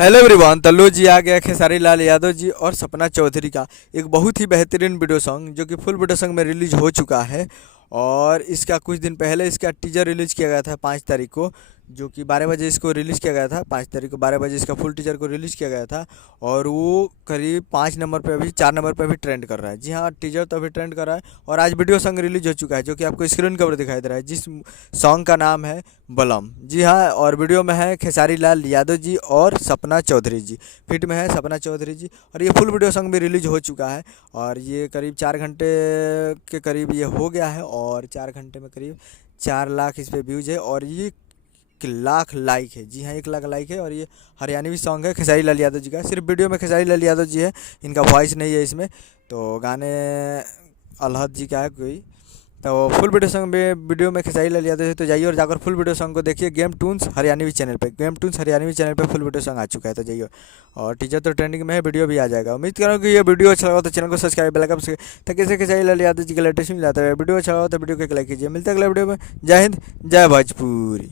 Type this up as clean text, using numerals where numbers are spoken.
Hello everyone. तल्लू जी आ गया खेसारी लाल यादव जी और सपना चौधरी का एक बहुत ही बेहतरीन वीडियो सॉन्ग जो कि फुल वीडियो सॉन्ग में रिलीज हो चुका है। और इसका कुछ दिन पहले इसका टीजर रिलीज किया गया था 5 तारीख को, जो कि 12 बजे इसको रिलीज़ किया गया था। 5 तारीख को 12 बजे इसका फुल टीजर को रिलीज़ किया गया था। और वो करीब 5 नंबर पे अभी 4 नंबर पे अभी ट्रेंड कर रहा है। जी हाँ, टीजर तो अभी ट्रेंड कर रहा है और आज वीडियो सॉन्ग रिलीज हो चुका है जो कि आपको स्क्रीन कवर दिखाई दे रहा है, जिस सॉन्ग का नाम है बलम। जी हाँ, और वीडियो में है खेसारी लाल यादव जी और सपना चौधरी जी, फिट में है सपना चौधरी जी। और ये फुल वीडियो सॉन्ग भी रिलीज हो चुका है और ये करीब 4 घंटे के करीब ये हो गया है। और 4 घंटे में करीब 4 लाख इस पे व्यूज़ है और ये 1 लाख लाइक है। जी हाँ, 1 लाख लाइक है। और ये हरियाणवी सॉन्ग है खेसारी लाल यादव जी का। सिर्फ वीडियो में खेसारी लाल यादव जी है, इनका वॉइस नहीं है इसमें। तो गाने अलहद जी का है कोई। तो फुल वीडियो सॉन्ग में वीडियो में खेसारी लाल यादव है, तो जाइए और जाकर फुल वीडियो सॉन्ग को देखिए। गेम टून्स हरियाणवी चैनल पे, गेम टून्स हरियाणवी चैनल पे फुल वीडियो सॉन्ग आ चुका है, तो जाइए। और टीजर तो ट्रेंडिंग में है, वीडियो भी आ जाएगा। उम्मीद करूँ कि ये वीडियो अच्छा लगा तो चैनल को सब्सक्राइब बेल आइकन से ताकि ऐसे खेसारी लाल यादव जी का लेटेस्ट मिल जाता है। वीडियो अच्छा लगा तो वीडियो को एक लाइक कीजिए। मिलते हैं अगले वीडियो में। जय हिंद, जय भोजपुरी।